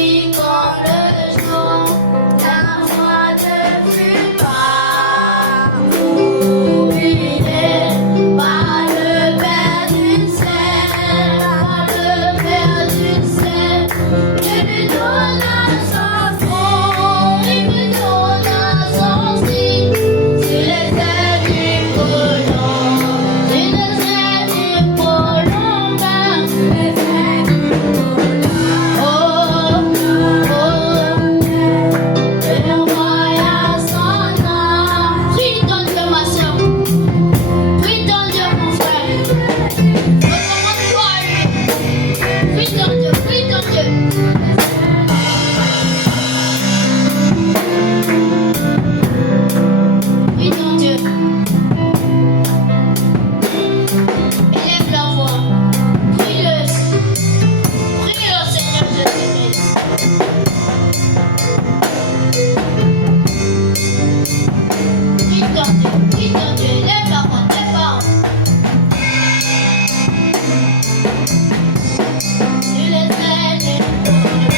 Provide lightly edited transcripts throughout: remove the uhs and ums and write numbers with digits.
nuit comme le jour, ta voix ne fut pas oubliée par le Père du ciel, par le Père du ciel. Il lui donna son front, il lui donna son signe, sur les ailes du colon, sur les ailes du colon, sur les ailes du colon. Oh, oh, et envoya son âme. Prie ton Dieu, ma soeur, prie ton Dieu, mon frère, recommande-toi à lui. Prie ton Dieu, prie ton Dieu. Prie ton Dieu. Élève la voix. Prie-le. Prie-le, Seigneur Jésus-Christ. Prie ton Dieu. Élève la voix. Lève la voix. Sur les ailes du colon,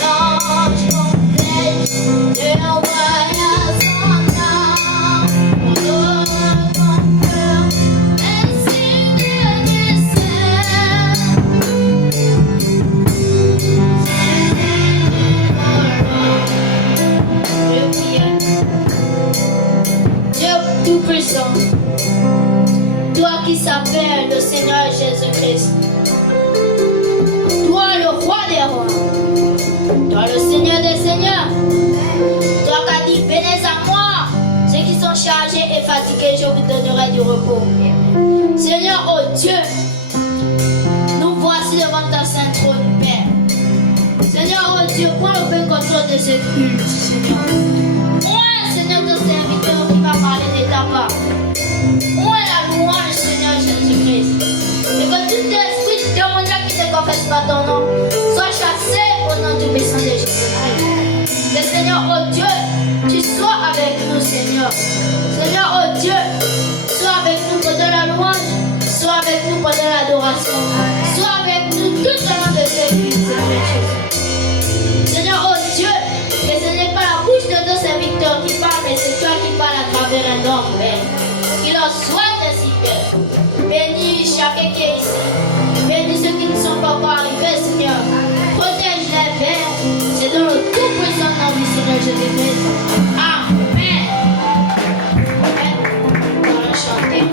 l'ange complète et envoya son âme pour ton cœur, les signes du ciel. Je prie. Dieu Tout-Puissant, toi qui s'appelles le Seigneur Jésus-Christ, toi le roi des rois, toi le Seigneur des seigneurs, toi qui as dit venez à moi, ceux qui sont chargés et fatigués, je vous donnerai du repos. Seigneur, oh Dieu, nous voici devant ta sainte trône, Père. Seigneur, oh Dieu, prends le plein contrôle de cette culte, Seigneur. Moi, Seigneur, ton serviteur qui va parler de ta part. Moi, la louange, Seigneur Jésus-Christ. Et que tout esprit démoniaque qui ne confesse pas ton nom soit chassé au nom du puissant de Jésus-Christ. Le Seigneur, oh Dieu, tu sois avec nous, Seigneur. Seigneur, oh Dieu, sois avec nous pendant la louange, sois avec nous pendant l'adoration, sois avec nous tout au long de cette vie, Seigneur Jésus. Seigneur, oh Dieu, que ce n'est pas la bouche de ton serviteur qui parle, mais c'est toi qui parles à travers un homme, Père. Qu'il en soit ainsi, Père. Bénis chacun qui est ici. Bénis ceux qui ne sont pas encore arrivés, Seigneur. Protège-les, Père. C'est dans le tout-puissant nom du Seigneur Jésus-Christ. Amen. Amen. On va chanter.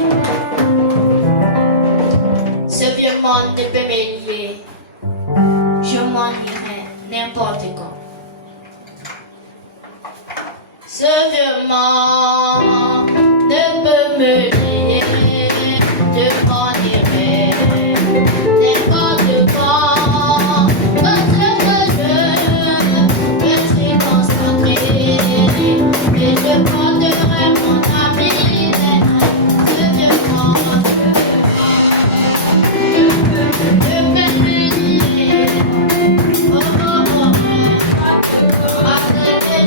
Ce vieux monde ne peut m'élever. Je m'en irai n'importe quand. Ce vieux monde ne peut me lier, je m'en irai n'importe quand. Parce que je suis concentré et je porterai mon ami. Ce vieux monde ne peut me lier. Oh, oh, oh, parce que je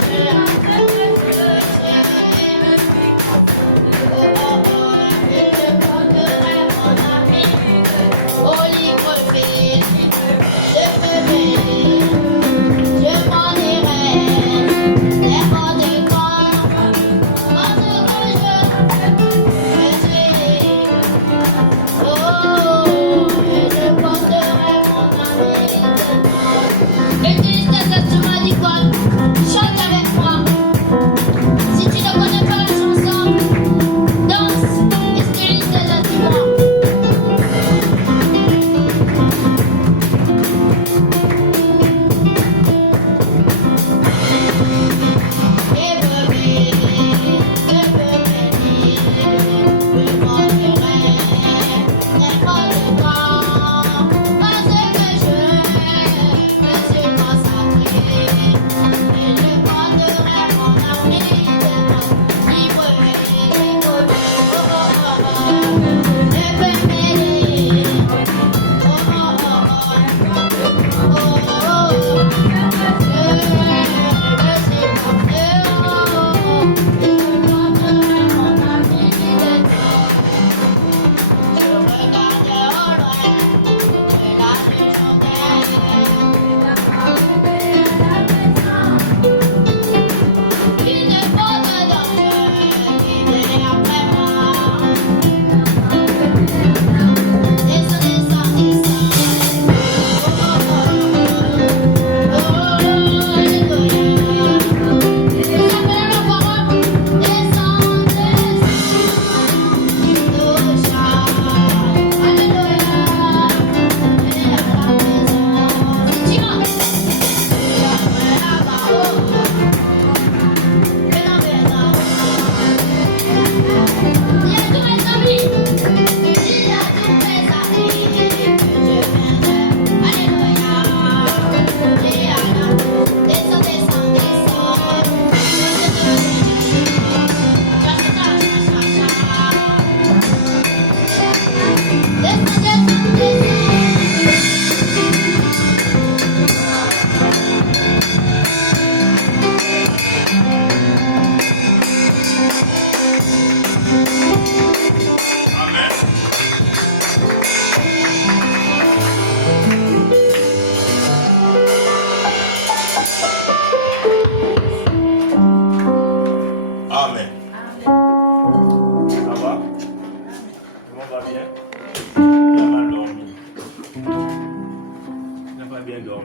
pas bien dormi?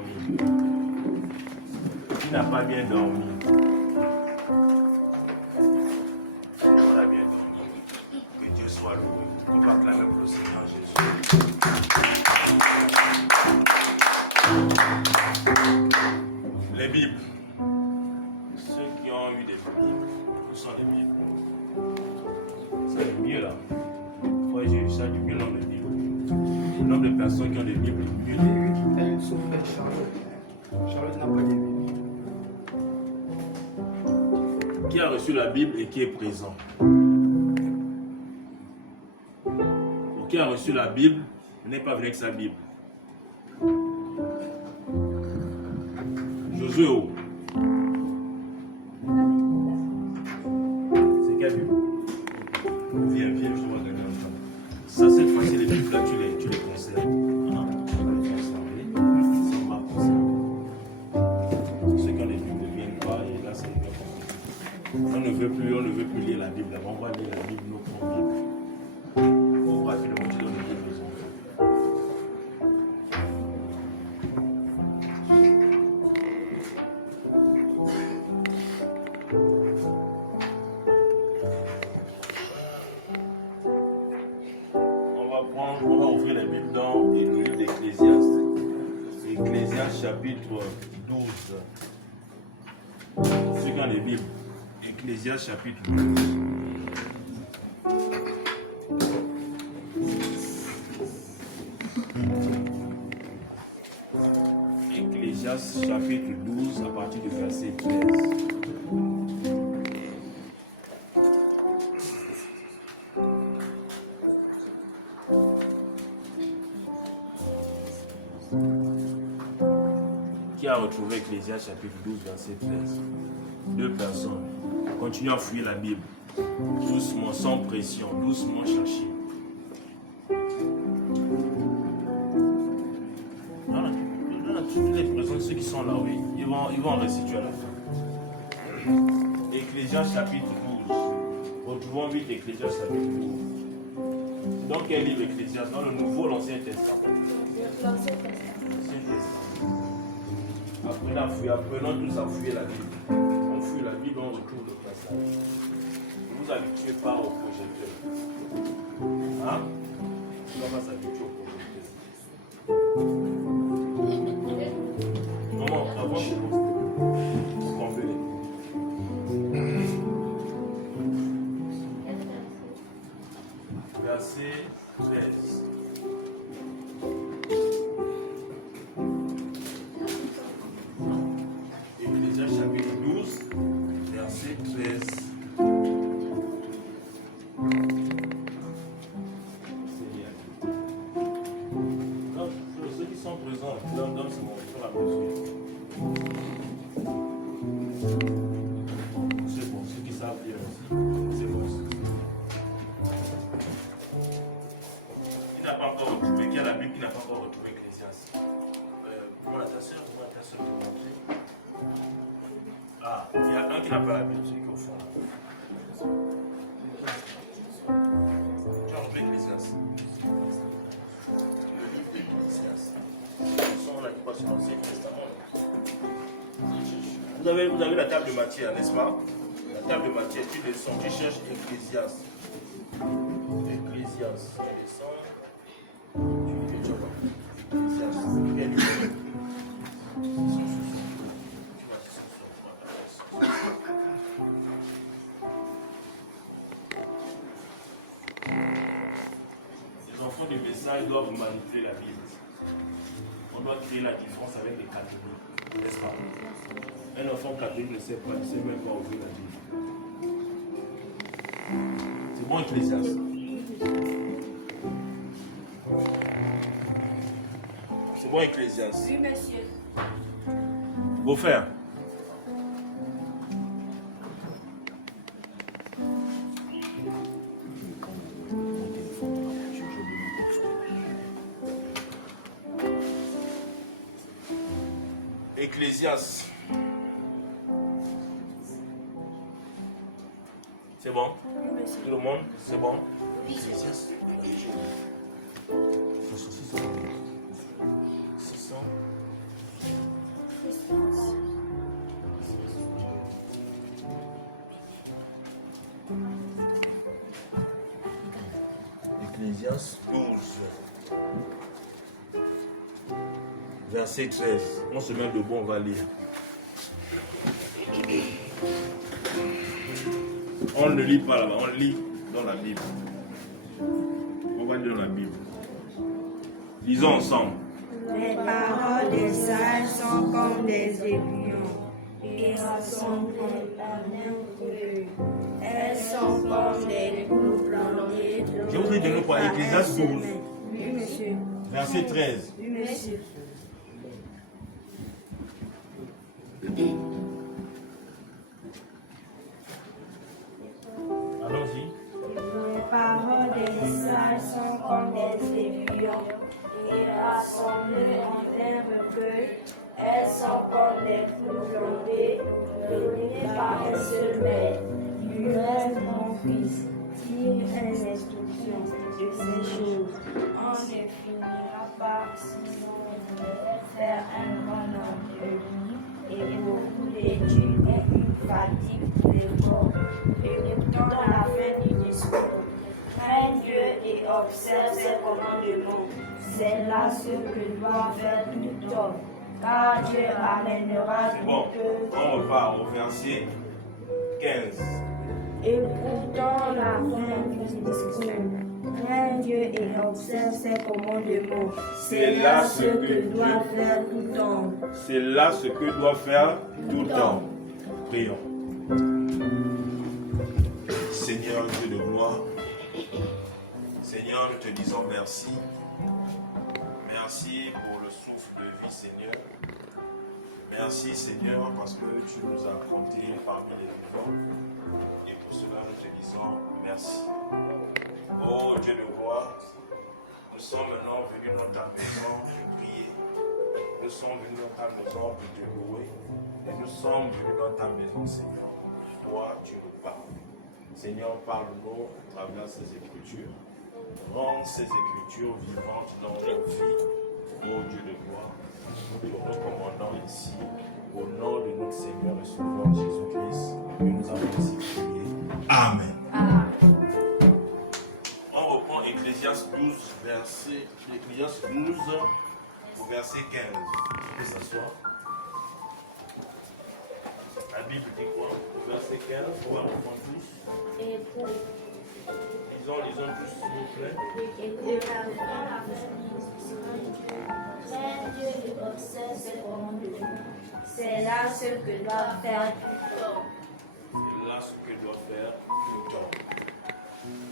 Qui n'a pas bien dormi? On a bien dormi. Que Dieu soit loué. On va acclamer pour le Seigneur Jésus. Les Bibles. Ceux qui ont eu des Bibles, où sont les Bibles? C'est le mieux là. Ouais, j'ai eu ça du mieux nombre de Bibles. Le nombre de personnes qui ont des Bibles, le mieux. Elle souffrait, Charlotte. Charlotte n'a pas de Bible. Qui a reçu la Bible et qui est présent? Ou qui a reçu la Bible n'est pas venu avec sa Bible? Josué, oh. C'est quelle Bible? Viens, je vais regarder ensemble. Ça, cette fois-ci, les Bibles là, tu les conserves. On va les conserver. Ça, on va conserver. Ceux qui ont des Bibles ne viennent pas et là, c'est bien compliqué. On ne veut plus lire la Bible. On va lire la Bible, nos propres Bibles. On va faire le motif de nos Bibles aux enfants. On va ouvrir la Bible dans le livre d'Ecclésiaste. Ecclésiaste chapitre 12. Ceux qui ont les Bibles. Ecclésiaste chapitre 12. Ecclésiaste chapitre 12 à partir du verset 13. Qui a retrouvé Ecclésiaste chapitre 12 verset 13? Deux personnes. Continuez à fouiller la Bible. Doucement, sans pression, doucement chercher. Voilà. Toutes les personnes, ceux qui sont là, oui, ils vont restituer à la fin. Ecclésiaste chapitre 12. Retrouvons vite Ecclésiaste chapitre 12. Dans quel livre Ecclésiaste? Dans le Nouveau ou l'Ancien Testament? L'Ancien Testament. Apprenons tous à fouiller la Bible. On fouille la Bible, on retrouve le passage. Ne vous habituez pas au projecteur. Hein? On va pas s'habituer au projecteur. Maman, avant de vous combler. Verset 13. Ecclésiaste chapitre 12, verset 13. Donc, ceux qui sont présents, donne ce mot sur la mesure. C'est bon, ceux qui savent lire aussi, c'est bon. Il n'a pas encore retrouvé, qui a la Bible qui n'a pas encore retrouvé Ecclésiaste. Moi, ta soeur, pour montrer. Ah, il y a un qui n'a pas la Bible, c'est qu'au fond. Tu as retrouvé Ecclésiaste. Ils sont là qui passent sur l'Ancien Testament. Vous avez la table de matière, n'est-ce pas? La table de matière, tu descends, tu cherches Ecclésiaste. Ecclésiaste, tu descends. Tu vois. Ecclésiaste. Quel livre? Les enfants du message doivent manipuler la Bible. On doit créer la différence avec les catholiques, n'est-ce pas? Un enfant catholique ne sait pas, il ne sait même pas ouvrir la Bible. C'est bon, Ecclésiaste? C'est bon, Ecclésiaste? Oui, monsieur. Beau frère. Ecclésiaste. C'est bon? Oui, monsieur. Tout le monde? C'est bon? Oui. Ecclésiaste 12, verset 13. On se met debout, on va lire. On ne lit pas là-bas, on lit dans la Bible. On va lire dans la Bible. Lisons ensemble. Les paroles des sages sont comme des aiguillons et rassemblent la même feuille. Elles sont comme des clous plantés. Je vous ai donné quoi? Ecclésiaste 12, Oui, monsieur. verset 13. Oui, monsieur. Allons-y. Les paroles des sages sont comme des aiguillons et rassemblées en un recueil. Elles sont comme des clous plantés, reliées par un seul maître. Du reste, mon fils, tire une instruction de ces choses. On ne finira pas si on voulait faire un grand nombre de livres et beaucoup d'études et une fatigue pour le corps. Écoutons la fin du discours. Crains Dieu et observe ses commandements. C'est là ce que doit faire tout homme. Car Dieu amènera Bon, tout on repart au verset 15. Écoutons la fin du discours. Crains Dieu et observe ses commandements. C'est là ce que doit faire tout homme. C'est là ce que doit faire tout homme. Prions. Seigneur Dieu de gloire, Seigneur, nous te disons merci. Merci pour le souffle de vie, Seigneur. Merci, Seigneur, parce que tu nous as comptés parmi les vivants. Et pour cela, nous te disons merci. Oh Dieu de gloire, nous sommes maintenant venus dans ta maison pour prier. Nous sommes venus dans ta maison pour te louer. Et nous sommes venus dans ta maison, Seigneur. Toi, tu nous parles. Seigneur, parle-nous à travers ces Écritures. Rends ces Écritures vivantes dans nos vies. Oh Dieu de gloire, nous te recommandons ici, au nom de notre Seigneur et Sauveur Jésus-Christ, que nous avons ainsi prié. Amen. On reprend Ecclésiaste 12, Ecclésiaste 12, au verset 15. Vous pouvez s'asseoir. La Bible dit quoi? Au verset 15, on va reprendre tous. Lisons tous, s'il vous plaît. Crains Dieu et observe ses commandements. C'est là ce que doit faire tout homme. C'est là ce que doit faire tout homme.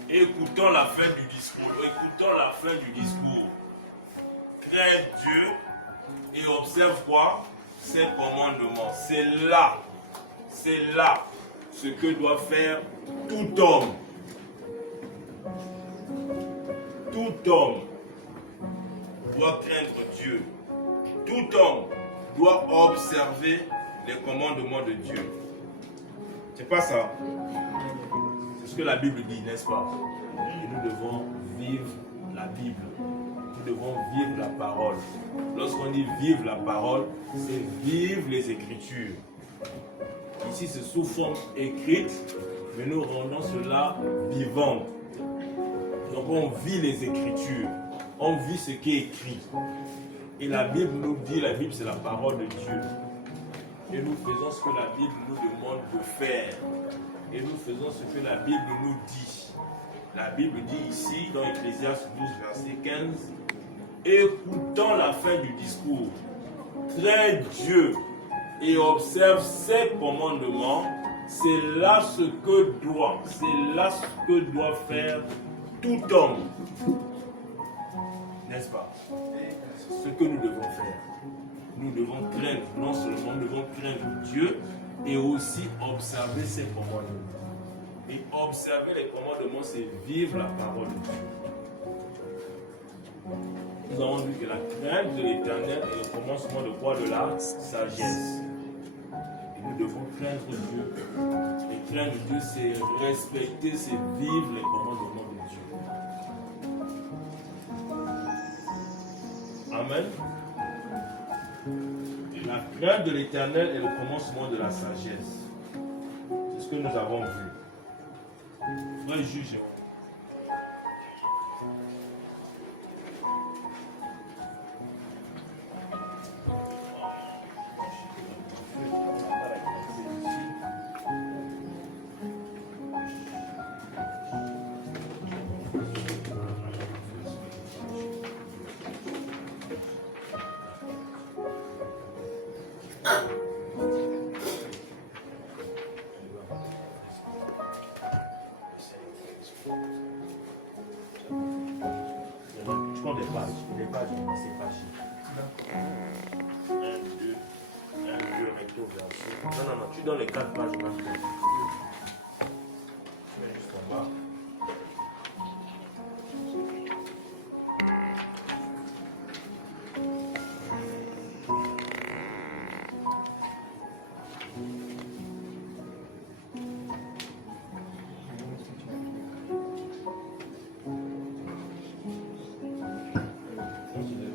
Écoutons la fin du discours. Écoutons la fin du discours. Crains Dieu et observe quoi? Ses commandements. C'est là ce que doit faire tout homme. Tout homme doit craindre Dieu. Tout homme doit observer les commandements de Dieu. C'est pas ça. C'est ce que la Bible dit, n'est-ce pas? Et nous devons vivre la Bible. Nous devons vivre la parole. Lorsqu'on dit vivre la parole, c'est vivre les Écritures. Ici, c'est sous forme écrite, mais nous rendons cela vivant. Donc on vit les Écritures, on vit ce qui est écrit. Et la Bible nous dit, la Bible c'est la parole de Dieu. Et nous faisons ce que la Bible nous demande de faire. Et nous faisons ce que la Bible nous dit. La Bible dit ici, dans Ecclésiaste 12, verset 15, écoutons la fin du discours. Crains Dieu et observe ses commandements. C'est là ce que doit faire tout homme. N'est-ce pas? C'est ce que nous devons faire. Nous devons craindre, non seulement nous devons craindre Dieu, et aussi observer ses commandements. Et observer les commandements, c'est vivre la parole de Dieu. Nous avons vu que la crainte de l'Éternel est le commencement de quoi? De la sagesse. Et nous devons craindre Dieu. Et craindre Dieu, c'est respecter, c'est vivre les commandements de Dieu. Amen. Et la crainte de l'Éternel est le commencement de la sagesse. C'est ce que nous avons vu. Frère juge. Non, tu donnes les 4 pages maintenant. Tu mets juste en bas.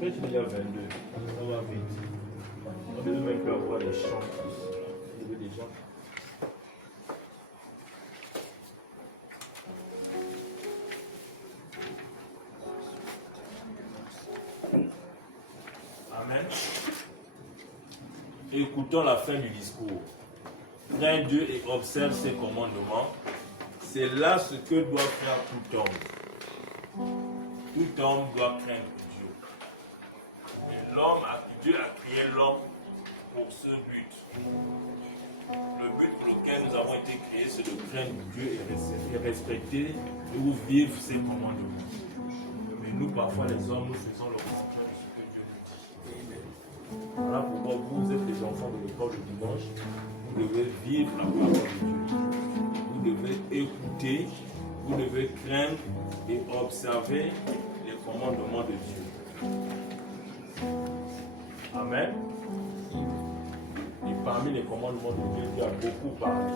Tu déjà 22, ça va vite. On devait même plus avoir des champs plus. On devait déjà. Amen. Écoutons la fin du discours. Crains Dieu et observe ses commandements. C'est là ce que doit faire tout homme. Tout homme doit craindre Dieu. Et Dieu a créé l'homme pour ce but. Le but pour lequel nous avons été créés, c'est de craindre Dieu et respecter ou vivre ses commandements. Mais nous, parfois, les hommes, nous faisons le contraire de ce que Dieu nous dit. Voilà pourquoi vous êtes les enfants de l'école du dimanche. Vous devez vivre la parole de Dieu. Vous devez écouter, vous devez craindre et observer les commandements de Dieu. Amen. Et parmi les commandements de Dieu, Dieu a beaucoup parlé.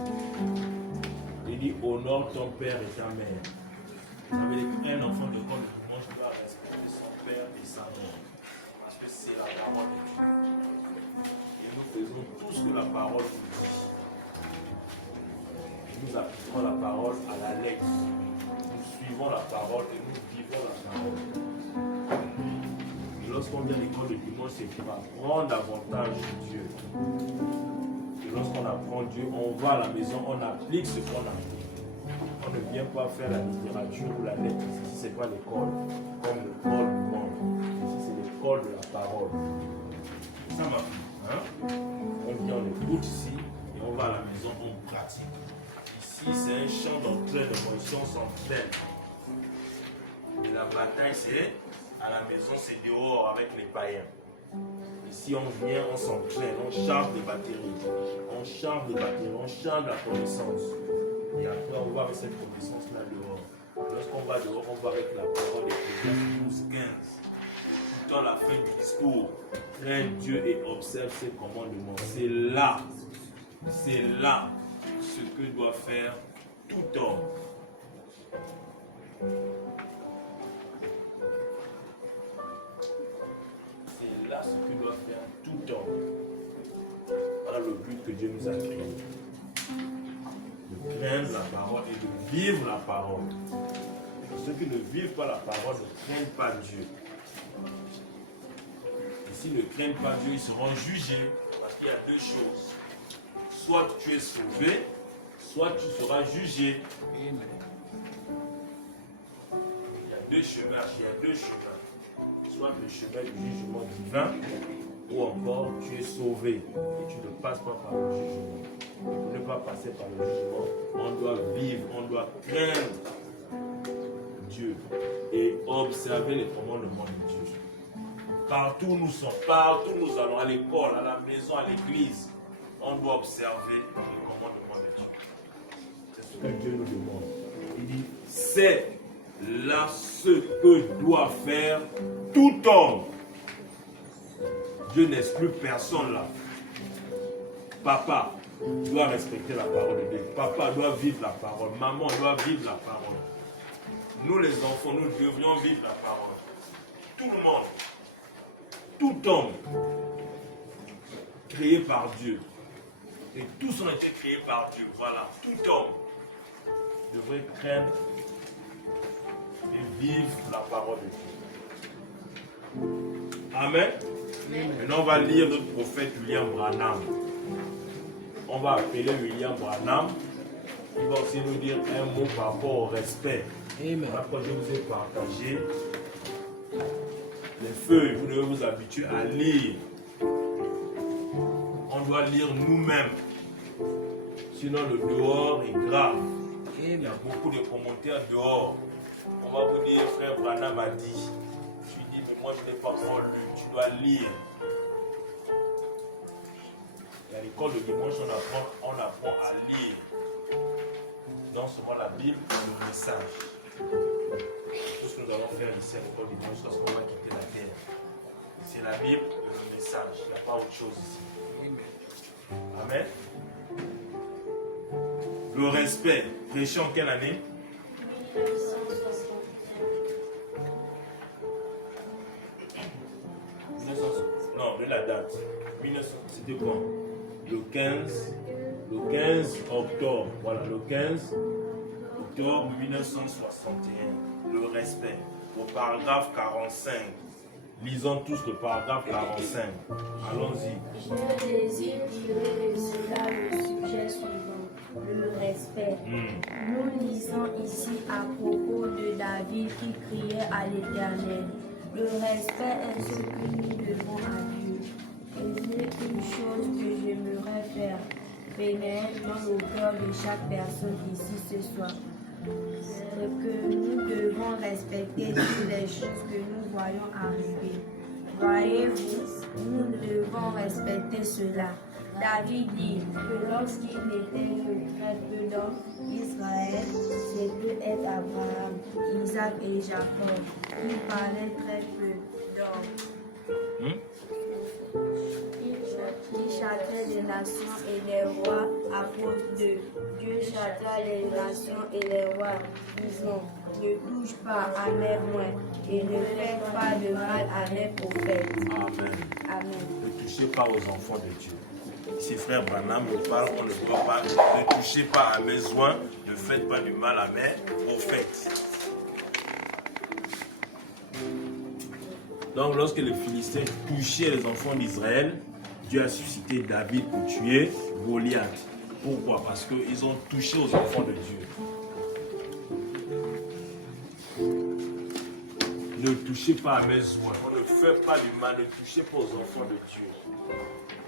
Il dit honore ton père et ta mère. Ça veut dire qu'un enfant de l'école du dimanche doit respecter son père et sa mère. Parce que c'est la parole de Dieu. Et nous faisons tout ce que la parole nous dit. Nous appliquons la parole à la lettre. Nous suivons la parole et nous vivons la parole. Et lorsqu'on vient à l'école de dimanche, c'est pour apprendre davantage Dieu. Et lorsqu'on apprend Dieu, on va à la maison, on applique ce qu'on apprend. On ne vient pas faire la littérature ou la lettre. Ici, ce n'est pas l'école, comme l'école du monde. Ici, c'est l'école de la parole. Ça m'a plu. Hein? On vient, on écoute ici, et on va à la maison, on pratique. Ici, c'est un champ d'entraînement. Ici, on s'entraîne. Et la bataille, c'est à la maison, c'est dehors avec les païens. Ici, on vient, on s'entraîne, on charge des batteries. On charge des batteries, on charge la connaissance. Et après, on va avec cette connaissance-là dehors. Lorsqu'on va dehors, on va avec la parole d'Ecclésiaste 12:15. Dans la fin du discours, crains Dieu et observe ses commandements. C'est là ce que doit faire tout homme. C'est là ce que doit faire tout homme. Voilà le but que Dieu nous a créé. De craindre la parole et de vivre la parole. Ceux qui ne vivent pas la parole ne craignent pas Dieu. Et s'ils ne craignent pas Dieu, ils seront jugés. Parce qu'il y a deux choses. Soit tu es sauvé, soit tu seras jugé. Amen. Il y a deux chemins. Soit le chemin du jugement divin, ou encore tu es sauvé et tu ne passes pas par le jugement. Pour ne pas passer par le jugement, on doit vivre, on doit craindre Dieu et observer les commandements de Dieu. Partout où nous sommes, partout où nous allons, à l'école, à la maison, à l'église, on doit observer les commandements de Dieu. C'est ce que Dieu nous demande. Il dit, c'est là ce que doit faire tout homme. Dieu n'exclut personne là. Papa doit respecter la parole de Dieu. Papa doit vivre la parole. Maman doit vivre la parole. Nous les enfants, nous devrions vivre la parole. Tout le monde, tout homme, créé par Dieu. Et tous ont été créés par Dieu. Voilà, tout homme devrait craindre et vivre la parole de Dieu. Amen. Maintenant, on va lire notre prophète William Branham. On va appeler William Branham. Il va aussi nous dire un mot par rapport au respect. Amen. Après, je vous ai partagé les feuilles. Vous devez vous habituer à lire. On doit lire nous-mêmes. Sinon, le dehors est grave. Amen. Il y a beaucoup de commentaires dehors. On va vous dire, frère Branham a dit. Je lui dis, mais moi je n'ai pas encore lu. Tu dois lire. Il y a les l'école le dimanche, on apprend à lire. Non seulement la Bible, mais le message. Tout ce que nous allons faire ici à l'école dimanche, lorsqu'on va quitter la terre, c'est la Bible et le message. Il n'y a pas autre chose ici. Amen. Le respect. Prêché en quelle année? 1960. Non, de la date. 1900, c'était quand? Le 15 octobre. Voilà, le 15 octobre 1961. Le respect. Au paragraphe 45. Lisons tous le paragraphe 45. Allons-y. Je désire tirer de cela le sujet suivant, le respect. Nous lisons ici à propos de David qui criait à l'Éternel. Le respect est ce que nous devons à Dieu. Et c'est une chose que j'aimerais faire pénétrer dans le cœur de chaque personne ici ce soir. C'est que nous devons respecter toutes les choses que nous voyons arriver. Voyez-vous, nous devons respecter cela. David dit que lorsqu'il était très peu d'hommes, Israël, c'était être Abraham, Isaac et Jacob. Il parlait très peu d'hommes. Il châtrait les nations et les rois à cause de Dieu châtra les nations et les rois, disons, ne touche pas à mes moins et ne fais pas de mal à mes prophètes. Amen. Amen. Ne touchez pas aux enfants de Dieu. Si frère Branham me parle, on ne doit pas. Ne touchez pas à mes oins, ne faites pas du mal à mes prophètes. Donc lorsque les Philistins touchaient les enfants d'Israël, Dieu a suscité David pour tuer Goliath. Pourquoi? Parce qu'ils ont touché aux enfants de Dieu. Ne touchez pas à mes oins. On ne fait pas du mal. Ne touchez pas aux enfants de Dieu.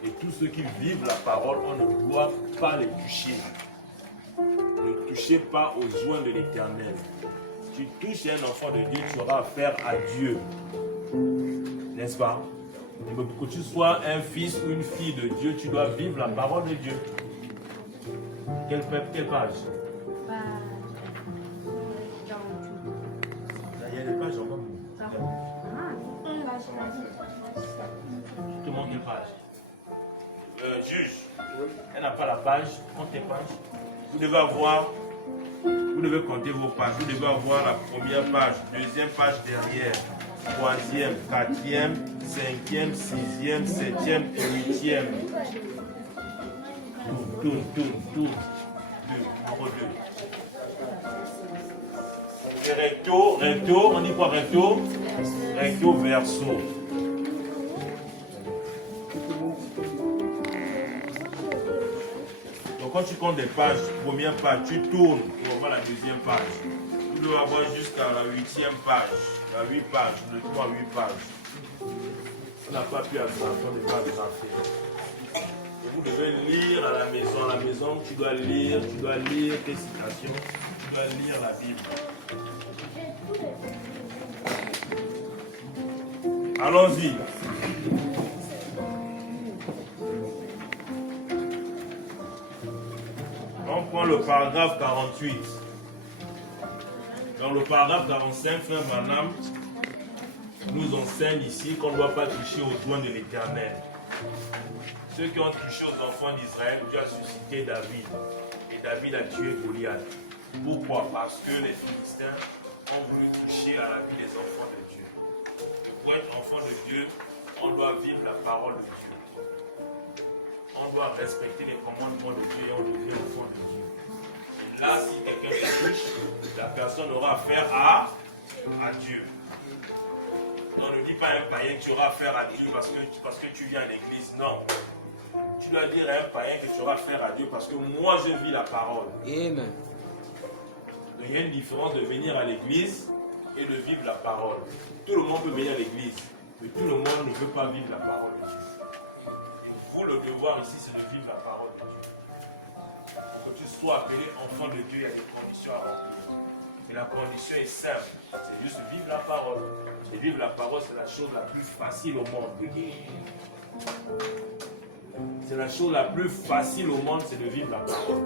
Et tous ceux qui vivent la parole, on ne doit pas les toucher. Ne touchez pas aux oins de l'Éternel. Tu touches un enfant de Dieu, tu auras affaire à Dieu. N'est-ce pas? Et pour que tu sois un fils ou une fille de Dieu, tu dois vivre la parole de Dieu. Quelle page? Il y a des pages encore. Je te montre quelle page. Juge, elle n'a pas la page. Compte tes pages. Vous devez compter vos pages. Vous devez avoir la première page, deuxième page derrière, troisième, quatrième, cinquième, sixième, septième et huitième. Tourne. Numéro 2. Et recto, on dit quoi recto? Recto, verso. Donc quand tu comptes des pages, première page, tu tournes pour avoir la deuxième page. Tu dois avoir jusqu'à la 8e page. La 8 pages, le 3 8 pages. On n'a pas pu avoir des pages à faire. Vous devez lire à la maison. À la maison, tu dois lire tes citations, tu dois lire la Bible. Allons-y. On prend le paragraphe 48. Dans le paragraphe 45, frère Branham nous enseigne ici qu'on ne doit pas toucher aux doigts de l'Éternel. Ceux qui ont touché aux enfants d'Israël, Dieu a suscité David. Et David a tué Goliath. Pourquoi? Parce que les Philistins ont voulu toucher à la vie des enfants de Dieu. Et pour être enfant de Dieu, on doit vivre la parole de Dieu. On doit respecter les commandements de Dieu et on devient enfant de Dieu. Et là, si quelqu'un te touche, la personne aura affaire à Dieu. On ne dit pas à un païen que tu auras affaire à Dieu parce que tu viens à l'église. Non. Tu dois dire à un païen que tu auras affaire à Dieu parce que moi je vis la parole. Amen. Donc, il y a une différence de venir à l'église et de vivre la parole. Tout le monde peut venir à l'église, mais tout le monde ne veut pas vivre la parole de Dieu. Et vous, le devoir ici, c'est de vivre la parole de Dieu. Pour que tu sois appelé enfant de Dieu, il y a des conditions à remplir. Et la condition est simple, c'est juste vivre la parole. Et vivre la parole, c'est la chose la plus facile au monde. C'est la chose la plus facile au monde, c'est de vivre la parole.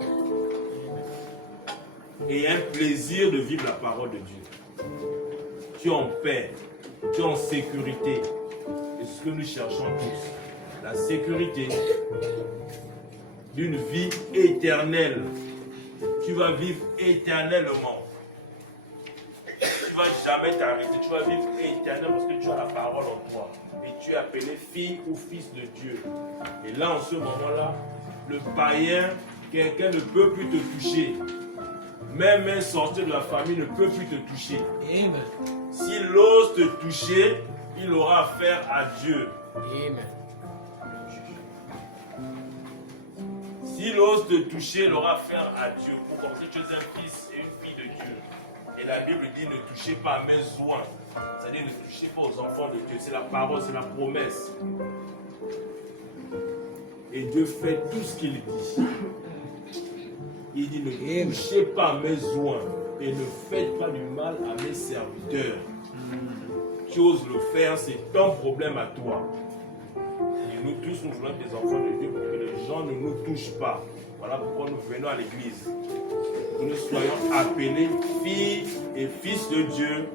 Et un plaisir de vivre la parole de Dieu. Tu es en paix, tu es en sécurité. Et ce que nous cherchons tous, la sécurité d'une vie éternelle. Tu vas vivre éternellement. Tu ne vas jamais t'arrêter. Tu vas vivre éternellement parce que tu as la parole en toi. Et tu es appelé fille ou fils de Dieu. Et là, en ce moment-là, le païen, quelqu'un ne peut plus te toucher. Même un sorcier de la famille ne peut plus te toucher. Amen. S'il ose te toucher, il aura affaire à Dieu. Amen. S'il ose te toucher, il aura affaire à Dieu. Pourquoi? Parce que tu es un fils et une fille de Dieu. Et la Bible dit ne touchez pas à mes soins. C'est-à-dire ne touchez pas aux enfants de Dieu. C'est la parole, c'est la promesse. Et Dieu fait tout ce qu'il dit. Il dit ne touchez pas à mes soins et ne faites pas du mal à mes serviteurs. Tu oses le faire, c'est ton problème à toi. Et nous tous, nous voulons être des enfants de Dieu pour que les gens ne nous touchent pas. Voilà pourquoi nous venons à l'église. Que nous soyons appelés filles et fils de Dieu.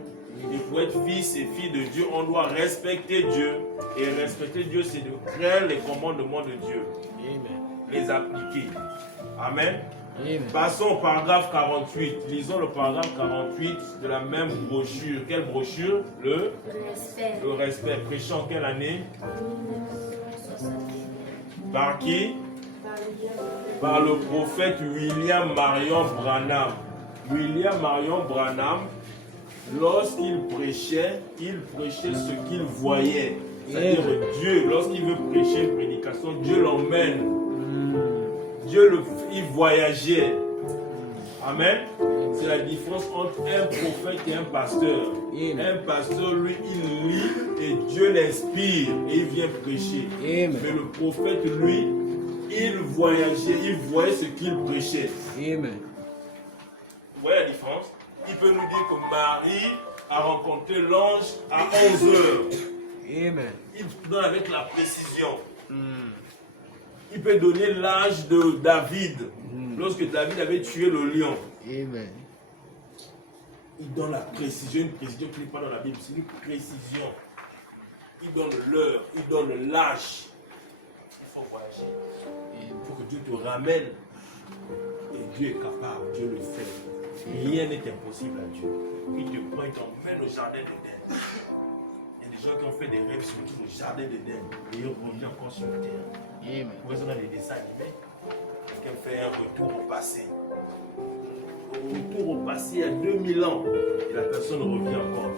Et pour être fils et filles de Dieu, on doit respecter Dieu. Et respecter Dieu, c'est de craindre les commandements de Dieu. Amen. Les appliquer. Amen. Amen. Passons au paragraphe 48. Lisons le paragraphe 48 de la même brochure. Quelle brochure? Le respect. Prêché en quelle année? Par qui? Par le prophète William Marion Branham. William Marion Branham, lorsqu'il prêchait ce qu'il voyait. C'est-à-dire Dieu, lorsqu'il veut prêcher une prédication, Dieu l'emmène. Il voyageait. Amen. C'est la différence entre un prophète et un pasteur. Un pasteur, lui, il lit et Dieu l'inspire et il vient prêcher. Mais le prophète, lui, il voyageait, il voyait ce qu'il prêchait. Amen. Vous voyez la différence? Il peut nous dire que Marie a rencontré l'ange à 11h. Amen. Il donne avec la précision. Il peut donner l'âge de David, lorsque David avait tué le lion. Amen. Il donne la précision, une précision qui n'est pas dans la Bible, c'est une précision. Il donne l'heure, il donne l'âge. Il faut voyager. Il faut que Dieu te ramène. Et Dieu est capable, Dieu le fait. Rien n'est impossible à Dieu. Il te prend, il t'emmène au jardin d'Éden. Il y a des gens qui ont fait des rêves sur le jardin d'Éden et ils reviennent encore sur terre. Amen. Vous voyez dans les dessins animés, quelqu'un fait un retour au passé. Retour au passé il y a 2000 ans et la personne revient encore.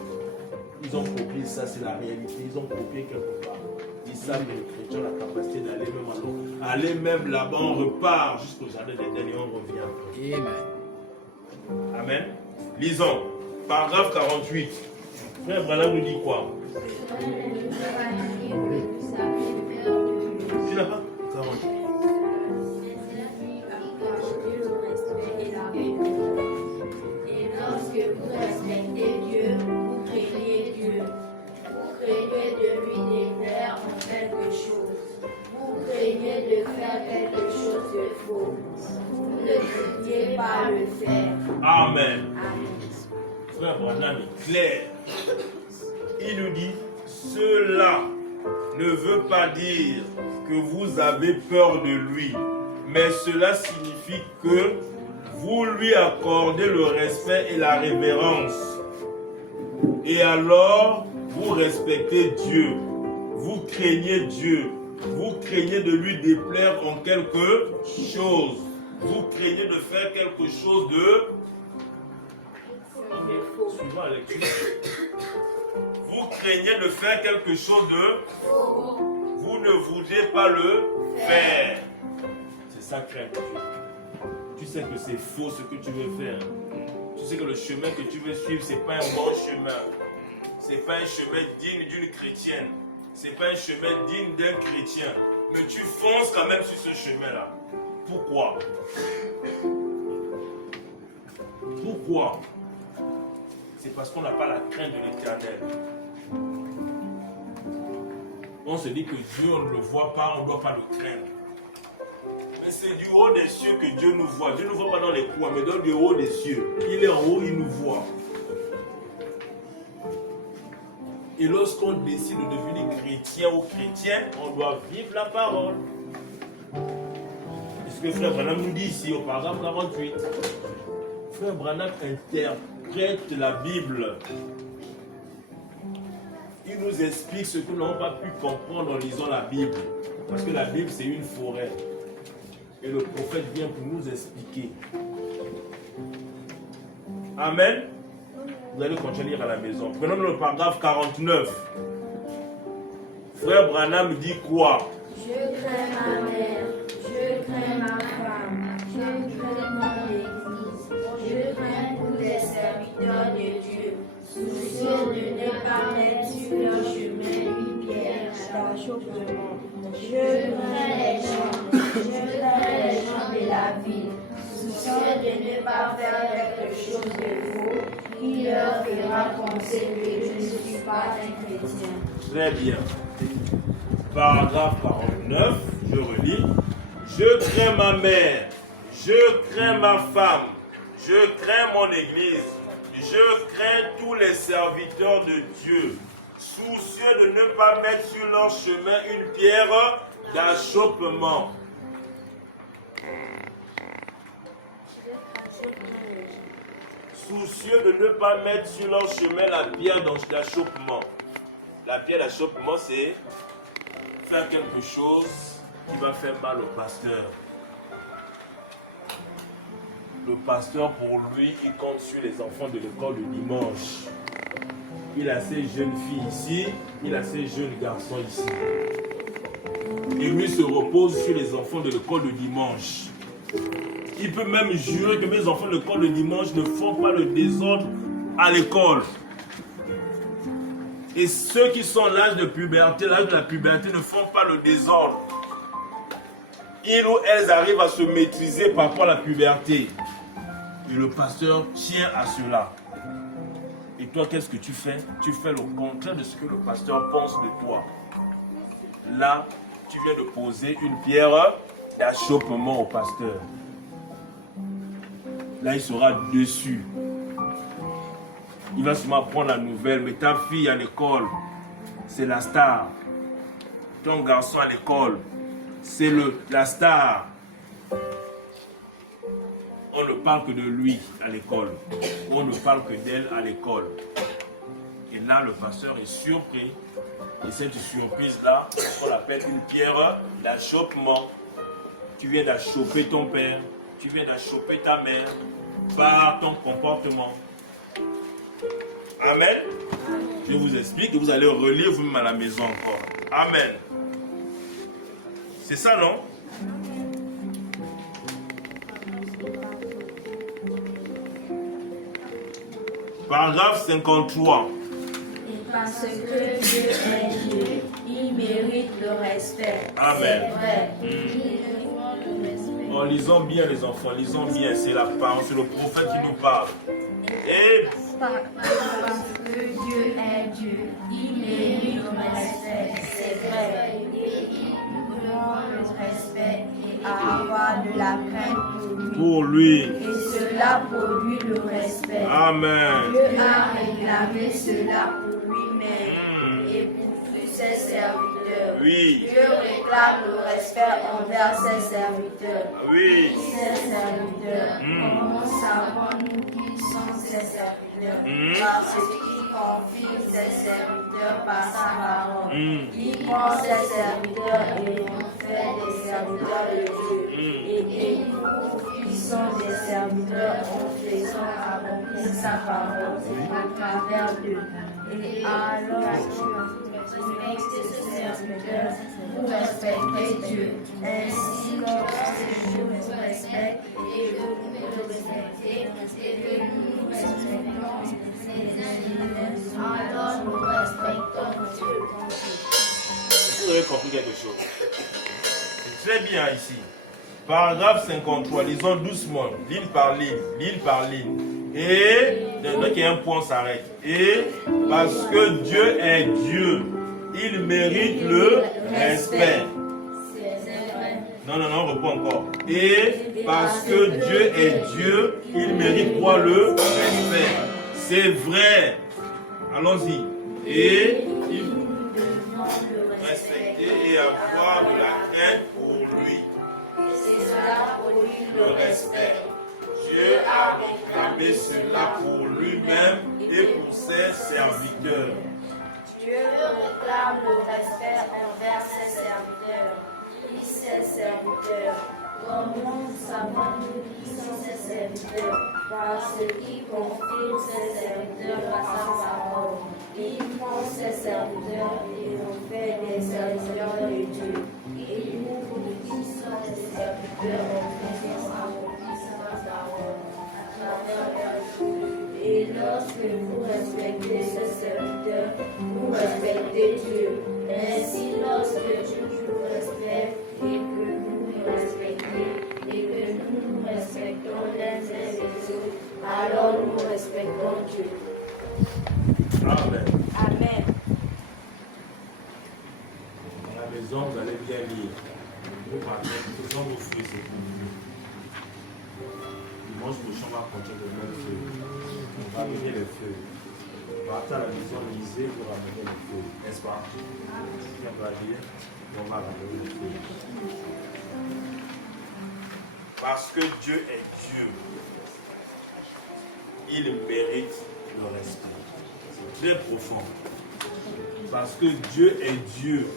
Ils ont copié ça, c'est la réalité. Ils ont copié quelque part. Ils savent que les chrétiens ont la capacité d'aller même à l'eau. Aller même là-bas, on repart jusqu'au jardin d'Éden et on revient. Amen. Amen. Lisons. Paragraphe 48. Frère Branham nous dit quoi? Tu n'as pas 48. Et lorsque vous respectez Dieu, vous craignez Dieu. Vous craignez de lui déplaire en quelque chose. Vous craignez de faire quelque chose de faux. Vous ne craignez pas le faire. Amen. Amen. Frère Branham est clair. Il nous dit, cela ne veut pas dire que vous avez peur de lui, mais cela signifie que vous lui accordez le respect et la révérence. Et alors, vous respectez Dieu, vous craignez Dieu, vous craignez de lui déplaire en quelque chose, vous craignez de faire quelque chose de suivant la lecture. Vous craignez de faire quelque chose de faux. Vous ne voudrez pas le faire. C'est ça craindre Dieu. Tu sais que c'est faux ce que tu veux faire. Tu sais que le chemin que tu veux suivre, ce n'est pas un bon chemin. Ce n'est pas un chemin digne d'une chrétienne. Ce n'est pas un chemin digne d'un chrétien. Mais tu fonces quand même sur ce chemin-là. Pourquoi? Pourquoi? C'est parce qu'on n'a pas la crainte de l'Éternel. On se dit que Dieu, on ne le voit pas, on ne doit pas le craindre. Mais c'est du haut des cieux que Dieu nous voit. Dieu ne nous voit pas dans les coins, mais dans le haut des cieux. Il est en haut, il nous voit. Et lorsqu'on décide de devenir chrétien ou chrétienne, on doit vivre la parole. C'est ce que Frère Branham nous dit ici au paragraphe 48. Frère Branham interprète la Bible. Il nous explique ce que nous n'avons pas pu comprendre en lisant la Bible. Parce que la Bible, c'est une forêt. Et le prophète vient pour nous expliquer. Amen. Vous allez continuer à lire à la maison. Prenons le paragraphe 49. Frère Branham dit quoi? Je crains ma mère, je crains ma femme, je crains mon église, je crains tous les serviteurs de Dieu, soucieux de ne pas mettre sur leur chemin une pierre d'achoppement. Je crains les gens de la ville, soucieux de ne pas faire quelque chose de faux qui leur fera penser que je ne suis pas un chrétien. Très bien. Paragraphe 49, je relis. Je crains ma mère, je crains ma femme, je crains mon église, je crains tous les serviteurs de Dieu, soucieux de ne pas mettre sur leur chemin une pierre d'achoppement. Soucieux de ne pas mettre sur leur chemin la pierre d'achoppement. La pierre d'achoppement, c'est faire quelque chose qui va faire mal au pasteur. Le pasteur, pour lui, il compte sur les enfants de l'école le dimanche. Il a ses jeunes filles ici, il a ses jeunes garçons ici. Et lui se repose sur les enfants de l'école le dimanche. Il peut même jurer que mes enfants de l'école le dimanche ne font pas le désordre à l'école. Et ceux qui sont l'âge de puberté, l'âge de la puberté ne font pas le désordre. Ils ou elles arrivent à se maîtriser par rapport à la puberté. Et le pasteur tient à cela. Et toi, qu'est-ce que tu fais? Tu fais le contraire de ce que le pasteur pense de toi. Là, tu viens de poser une pierre d'achoppement au pasteur. Là, il sera dessus. Il va sûrement prendre la nouvelle, mais ta fille à l'école, c'est la star. Ton garçon à l'école, c'est la star. On ne parle que de lui à l'école. On ne parle que d'elle à l'école. Et là, le pasteur est surpris. Et cette surprise-là, on appelle une pierre d'achoppement. Tu viens d'achopper ton père, tu viens d'achopper ta mère par ton comportement. Amen. Je vous explique et vous allez relire vous-même à la maison encore. Amen. C'est ça, non? Paragraphe 53. Et parce que Dieu est Dieu, il mérite le respect. Amen. C'est vrai. En lisant bien les enfants, lisons bien, c'est la parole, c'est le prophète qui nous parle. Et Parce que Dieu est Dieu, il mérite le respect. C'est vrai. Et il nous demande le respect et à avoir de la crainte pour lui. pour lui. Et cela produit le respect. Amen. Dieu a réclamé cela pour lui-même et pour tous ses serviteurs. Oui. Dieu réclame le respect envers ses serviteurs. Oui. Ses serviteurs. Comment savons-nous qui sont ses serviteurs? Parce qu'il confie ses serviteurs par sa parole. Il prend ses serviteurs et en fait des serviteurs de Dieu. Et nous qui sommes des serviteurs en faisant accomplir sa parole à travers d'eux. Et alors vous respectez ses serviteurs, vous respectez Dieu. Ainsi comme Dieu vous respecte et que vous nous respectez et que nous respectons les uns, alors nous respectons Dieu. Vous avez compris quelque chose? C'est très bien ici. Paragraphe 53, lisons doucement, ligne par ligne, ligne par ligne. Et, dès qu'il y a un point, on s'arrête. Et, parce que Dieu est Dieu, il mérite le respect. Non, reprends encore. Et parce que Dieu est Dieu, il mérite quoi? Le respect. C'est vrai. Allons-y. Et il faut respecter et avoir de la haine pour lui. C'est cela produit Le respect. Dieu a réclamé cela pour lui-même et pour ses serviteurs. Dieu réclame le respect envers ses serviteurs. Qui ses serviteurs? Comment savons-nous qui sont ses serviteurs? Parce qu'il confirme ses serviteurs par sa parole. Il prend ses serviteurs et en fait des serviteurs de Dieu. Il nous qui sont ses serviteurs en faisant sa parole à travers leur vie. Et lorsque vous respectez ses serviteurs, vous respectez Dieu. Ainsi, lorsque Dieu vous respecte et que vous nous respectez et que nous nous respectons les uns les autres, alors nous respectons Dieu. Amen. Amen. Dans la maison, vous allez bien lire. Vous partez, faisons vos fruits, c'est tout. Dimanche prochain, on va continuer de mettre le feu. On va amener les feux. Partez à la maison, lisez pour amener les feux. N'est-ce pas? On va lire, on va ramener les feux. Parce que Dieu est Dieu, il mérite le respect. C'est très profond. Parce que Dieu est Dieu,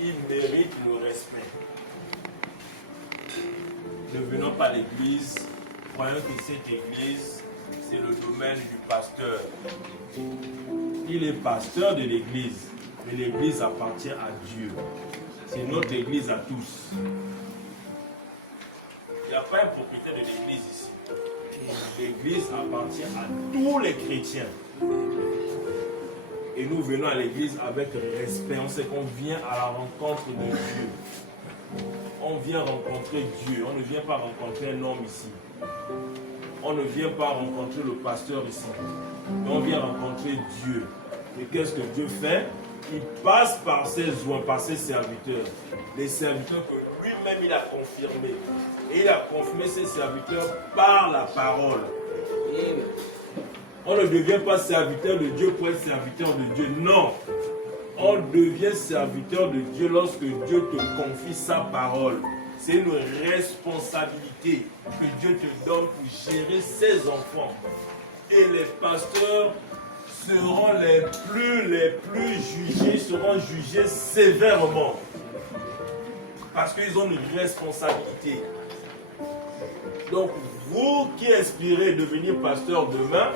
il mérite le respect. Ne venons pas à l'église, croyons que cette église, c'est le domaine du pasteur. Il est pasteur de l'église, mais l'église appartient à Dieu. C'est notre église à tous. Il n'y a pas un propriétaire de l'église ici. L'église appartient à tous les chrétiens. Et nous venons à l'église avec respect. On sait qu'on vient à la rencontre de Dieu. On vient rencontrer Dieu. On ne vient pas rencontrer un homme ici. On ne vient pas rencontrer le pasteur ici. Mais on vient rencontrer Dieu. Et qu'est-ce que Dieu fait? Il passe par ses oins, par ses serviteurs. Les serviteurs que lui-même il a confirmés. Et il a confirmé ses serviteurs par la parole. On ne devient pas serviteur de Dieu pour être serviteur de Dieu. Non. On devient serviteur de Dieu lorsque Dieu te confie sa parole. C'est une responsabilité que Dieu te donne pour gérer ses enfants. Et les pasteurs seront les plus jugés, seront jugés sévèrement. Parce qu'ils ont une responsabilité. Donc, vous qui aspirez devenir pasteur demain,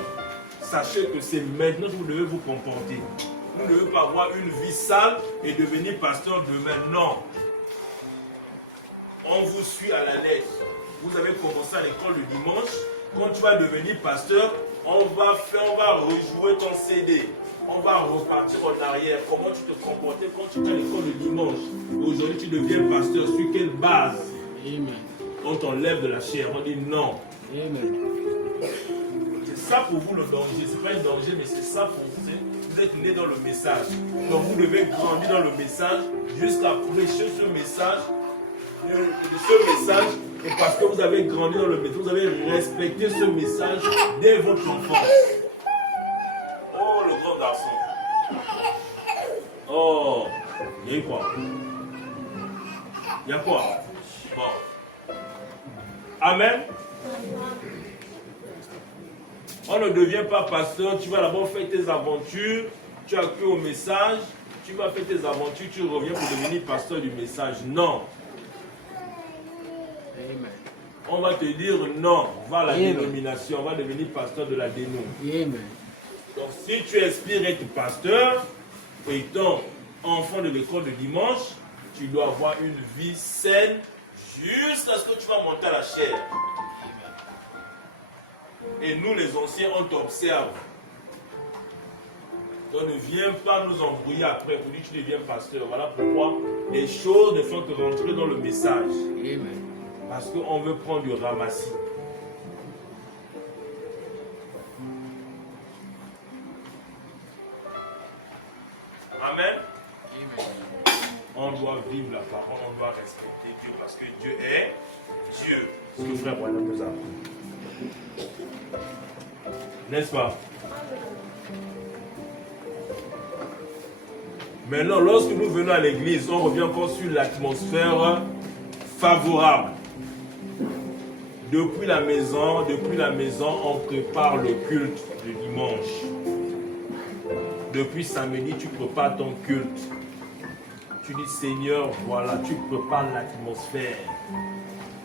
sachez que c'est maintenant que vous devez vous comporter. Vous ne devez pas avoir une vie sale et devenir pasteur demain. Non. On vous suit à la lettre. Vous avez commencé à l'école le dimanche. Quand tu vas devenir pasteur, on va rejouer ton CD. On va repartir en arrière. Comment tu te comportais quand tu étais à l'école le dimanche. Aujourd'hui, tu deviens pasteur. Sur quelle base? Amen. On t'enlève de la chair. On dit non. Amen. C'est ça pour vous le danger. Ce n'est pas un danger, mais c'est ça pour vous. Vous êtes né dans le message. Donc vous devez grandir dans le message jusqu'à prêcher ce message. Ce message, et parce que vous avez grandi dans le message, vous avez respecté ce message dès votre enfance. Oh, le grand garçon. Oh, il y a quoi? Il y a quoi? Bon. Amen. On ne devient pas pasteur, tu vas d'abord faire tes aventures, tu as cru au message, tu vas faire tes aventures, tu reviens pour devenir pasteur du message. Non. Amen. On va te dire non, va à la dénomination, on va devenir pasteur de la dénom. Amen. Donc si tu aspires être pasteur, étant enfant de l'école de dimanche, tu dois avoir une vie saine jusqu'à ce que tu vas monter à la chair. Et nous les anciens, on t'observe. Donc ne viens pas nous embrouiller après pour dire que tu deviens pasteur. Voilà pourquoi les choses ne font que rentrer dans le message. Amen. Parce qu'on veut prendre du ramassis. Amen. Amen. On doit vivre la parole, on doit respecter Dieu parce que Dieu est Dieu. Ce que frère Branham nous a appris. N'est-ce pas? Maintenant, lorsque nous venons à l'église, on revient encore sur l'atmosphère favorable. Depuis la maison, on prépare le culte le dimanche. Depuis samedi, tu prépares ton culte. Tu dis, Seigneur, voilà, tu prépares l'atmosphère.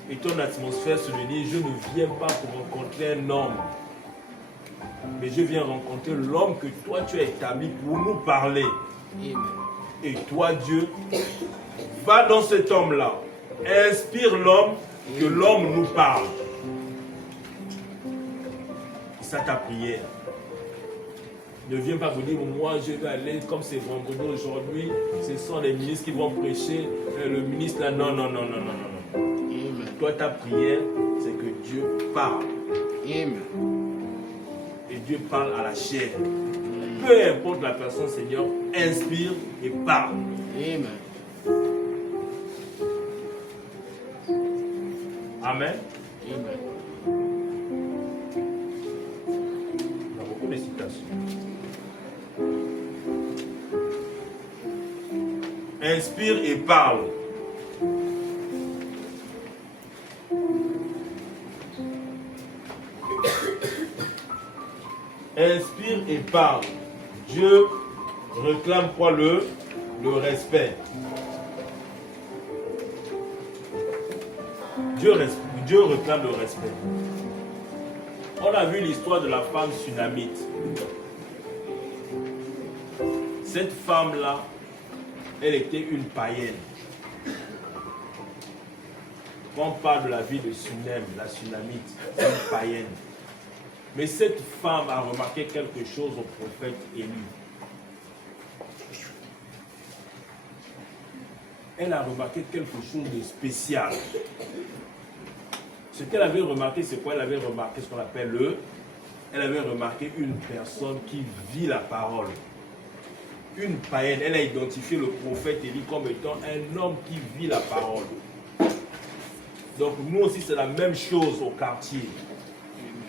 Et ton atmosphère se dit, je ne viens pas pour rencontrer un homme, mais je viens rencontrer l'homme que toi tu as établi pour nous parler. Et toi, Dieu, va dans cet homme-là, inspire l'homme, que l'homme nous parle. C'est ça ta prière. Ne viens pas vous dire, moi je vais aller, comme c'est vendredi aujourd'hui, ce sont les ministres qui vont prêcher, le ministre là, non. Toi, ta prière, c'est que Dieu parle. Amen. Et Dieu parle à la chair. Peu importe la personne, Seigneur, inspire et parle. Amen. Amen. Amen. On a beaucoup de citations. Inspire et parle. Inspire et parle. Dieu réclame quoi? Le respect. Dieu réclame le respect. On a vu l'histoire de la femme sunamite. Cette femme-là, elle était une païenne. Quand on parle de la vie de Sunem, la Sunamite, c'est une païenne. Mais cette femme a remarqué quelque chose au prophète Élie. Elle a remarqué quelque chose de spécial. Ce qu'elle avait remarqué, c'est quoi? Elle avait remarqué ce qu'on appelle elle avait remarqué une personne qui vit la parole. Une païenne, elle a identifié le prophète Élie comme étant un homme qui vit la parole. Donc nous aussi, c'est la même chose au quartier.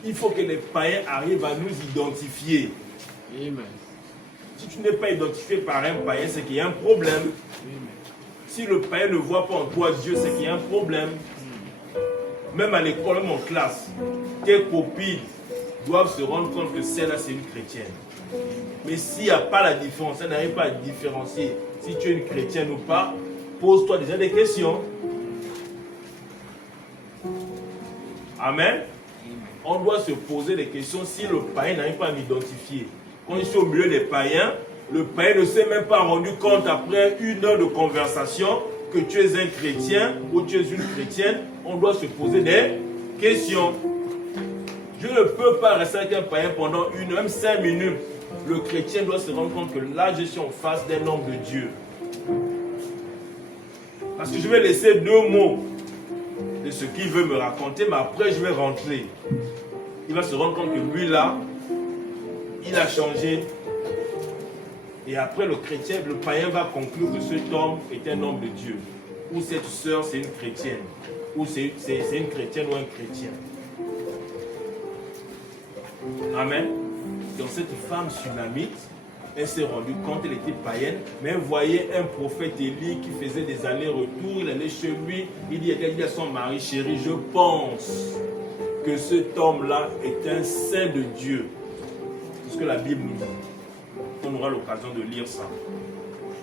Il faut que les païens arrivent à nous identifier. Amen. Si tu n'es pas identifié par un païen, c'est qu'il y a un problème. Amen. Si le païen ne voit pas en toi Dieu, c'est qu'il y a un problème. Même à l'école, même en classe, tes copines doivent se rendre compte que celle-là, c'est une chrétienne. Mais s'il n'y a pas la différence, elle n'arrive pas à différencier si tu es une chrétienne ou pas, pose-toi déjà des questions. Amen. On doit se poser des questions si le païen n'arrive pas à m'identifier. Quand je suis au milieu des païens, le païen ne s'est même pas rendu compte après 1 heure de conversation que tu es un chrétien ou tu es une chrétienne. On doit se poser des questions. Je ne peux pas rester avec un païen pendant 1 heure, même 5 minutes. Le chrétien doit se rendre compte que là, je suis en face d'un homme de Dieu. Parce que je vais laisser 2 mots de ce qu'il veut me raconter, mais après je vais rentrer. Il va se rendre compte que lui là, il a changé. Et après le chrétien, le païen va conclure que cet homme est un homme de Dieu. Ou cette sœur c'est une chrétienne. Ou c'est une chrétienne ou un chrétien. Amen. Donc cette femme sunamite, elle s'est rendue compte, elle était païenne, mais elle voyait un prophète Élie qui faisait des allers-retours, il allait chez lui, il dit à son mari, chéri, je pense que cet homme-là est un saint de Dieu. C'est ce que la Bible nous dit. On aura l'occasion de lire ça.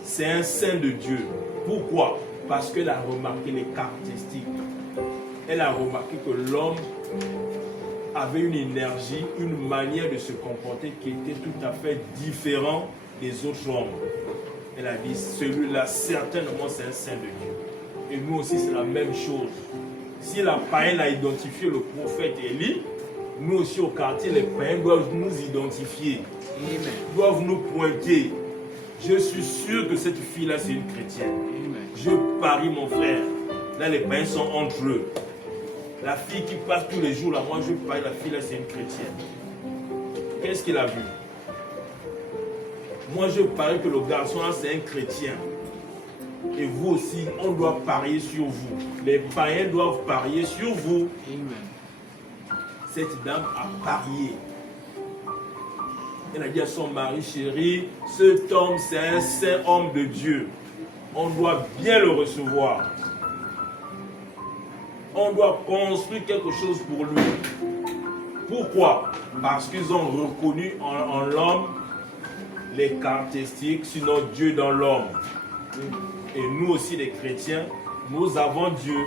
C'est un saint de Dieu. Pourquoi? Parce qu'elle a remarqué les caractéristiques. Elle a remarqué que l'homme avait une énergie, une manière de se comporter qui était tout à fait différente des autres hommes. Elle a dit, celui-là, certainement, c'est un saint de Dieu. Et nous aussi, c'est la même chose. Si la païenne a identifié le prophète Élie, nous aussi au quartier, les païens doivent nous identifier. Amen. Doivent nous pointer. Je suis sûr que cette fille-là, c'est une chrétienne. Amen. Je parie, mon frère. Là, les païens sont entre eux. La fille qui passe tous les jours là, moi je parie, la fille là, c'est une chrétienne. Qu'est-ce qu'il a vu? Moi je parie que le garçon là, c'est un chrétien. Et vous aussi, on doit parier sur vous. Les païens doivent parier sur vous. Amen. Cette dame a parié. Elle a dit à son mari, chéri, cet homme, c'est un saint homme de Dieu. On doit bien le recevoir. On doit construire quelque chose pour lui. Pourquoi? Parce qu'ils ont reconnu en l'homme les caractéristiques, sinon Dieu dans l'homme. Et nous aussi, les chrétiens, nous avons Dieu.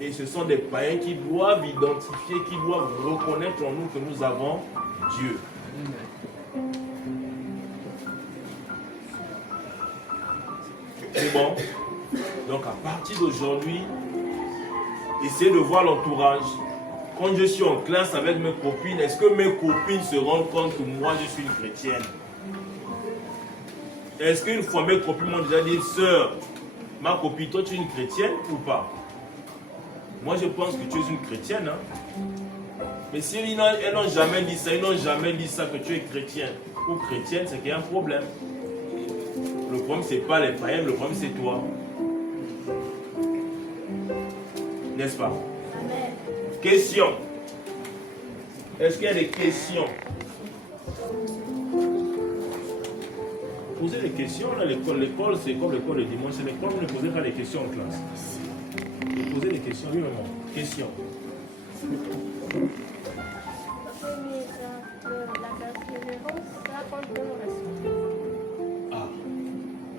Et ce sont des païens qui doivent identifier, qui doivent reconnaître en nous que nous avons Dieu. C'est bon? Donc à partir d'aujourd'hui, essayez de voir l'entourage. Quand je suis en classe avec mes copines, est-ce que mes copines se rendent compte que moi je suis une chrétienne? Est-ce qu'une fois mes copines m'ont déjà dit, sœur, ma copine, toi tu es une chrétienne ou pas? Moi je pense que tu es une chrétienne. Hein? Mais si elles n'ont jamais dit ça, que tu es chrétien ou chrétienne, c'est qu'il y a un problème. Le problème c'est pas les païens, le problème c'est toi. N'est-ce pas? Amen. Question. Est-ce qu'il y a des questions? Posez des questions. L'école, c'est comme l'école le dimanche. C'est l'école où ne posez pas des questions en classe. Vous posez des questions, oui, maman. Questions. Ah.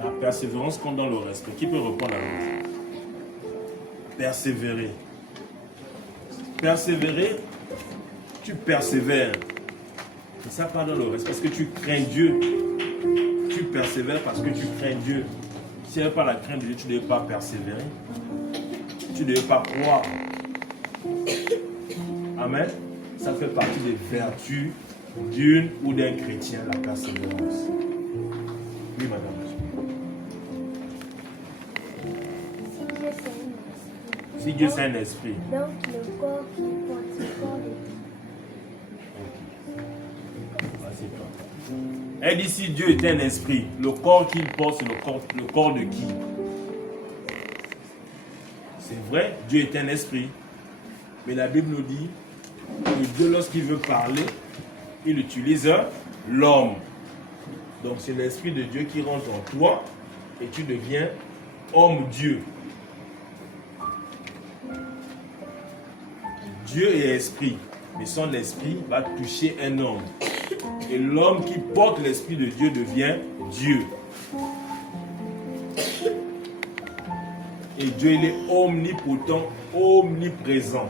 La persévérance compte dans le respect. Qui peut répondre à l'autre? Persévérer. Persévérer, tu persévères. Et ça part dans le respect parce que tu crains Dieu. Tu persévères parce que tu crains Dieu. Si tu n'avais pas la crainte de Dieu, tu ne devais pas persévérer. Tu ne devais pas croire. Amen. Ça fait partie des vertus d'une ou d'un chrétien, la persévérance. Oui, madame. Si Dieu c'est un esprit. Donc le corps qui porte le corps de Elle dit si Dieu est un esprit, le corps qu'il porte, c'est le corps de qui? C'est vrai, Dieu est un esprit. Mais la Bible nous dit que Dieu, lorsqu'il veut parler, il utilise l'homme. Donc c'est l'esprit de Dieu qui rentre en toi et tu deviens homme-dieu. Dieu est esprit, mais son esprit va toucher un homme. Et l'homme qui porte l'esprit de Dieu devient Dieu. Et Dieu, il est omnipotent, omniprésent.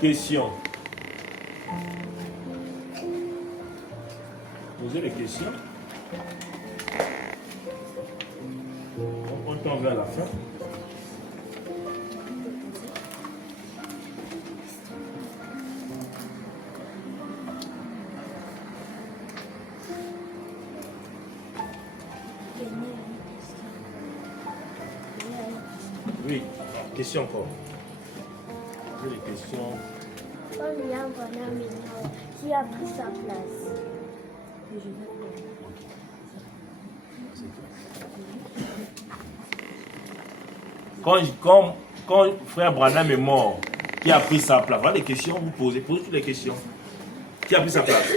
Question. Posez les questions. On tend vers la fin. Oui, question encore. J'ai des questions. William Branham qui a pris sa place. Quand frère Branham est mort, qui a pris sa place? Voilà les questions, vous posez toutes les questions. Qui a pris sa place?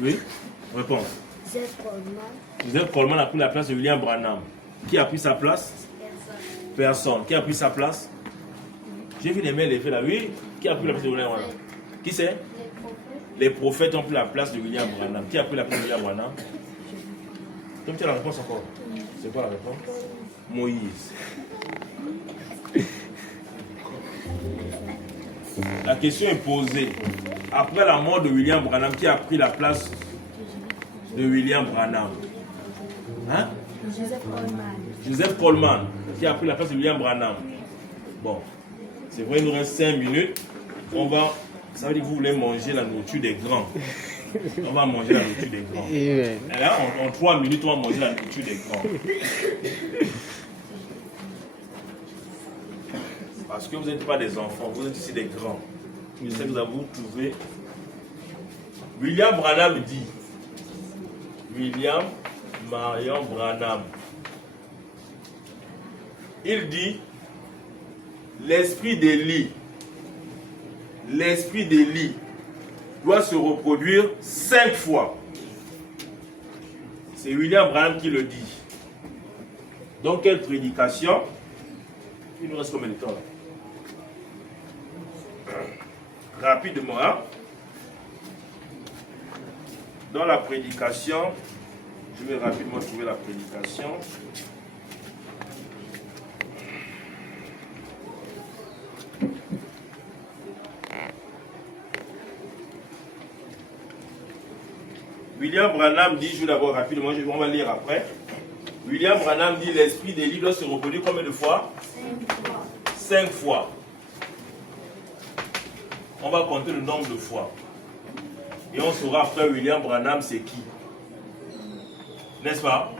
Oui, réponse. Joseph Coleman. Joseph Coleman a pris la place de William Branham. Qui a pris sa place? Personne. Qui a pris sa place? J'ai vu les mains levées là. Oui, qui a pris la place de William Branham? Qui c'est? Les prophètes ont pris la place de William Branham. Qui a pris la place de William Branham? Donc tu as la réponse encore. C'est quoi la réponse? Moïse. La question est posée. Après la mort de William Branham, qui a pris la place de William Branham? Hein? Joseph Coleman. Joseph Coleman, qui a pris la place de William Branham. Bon, c'est vrai, il nous reste 5 minutes. Ça veut dire que vous voulez manger la nourriture des grands. On va manger la nourriture des grands. Amen. Et là, en 3 minutes, on va manger la nourriture des grands. Parce que vous n'êtes pas des enfants, vous êtes ici des grands. Je sais que vous avez trouvé. William Branham dit, William Marion Branham. Il dit l'esprit d'Élie doit se reproduire 5 fois. C'est William Branham qui le dit. Donc, quelle prédication? Il nous reste combien de temps là? Rapidement, hein? Dans la prédication, je vais rapidement trouver la prédication. William Branham dit, je vais d'abord rapidement, on va lire après. William Branham dit l'esprit d'Élie doit se reproduire combien de fois? 5 fois. On va compter le nombre de fois. Et on saura après William Branham c'est qui. N'est-ce pas?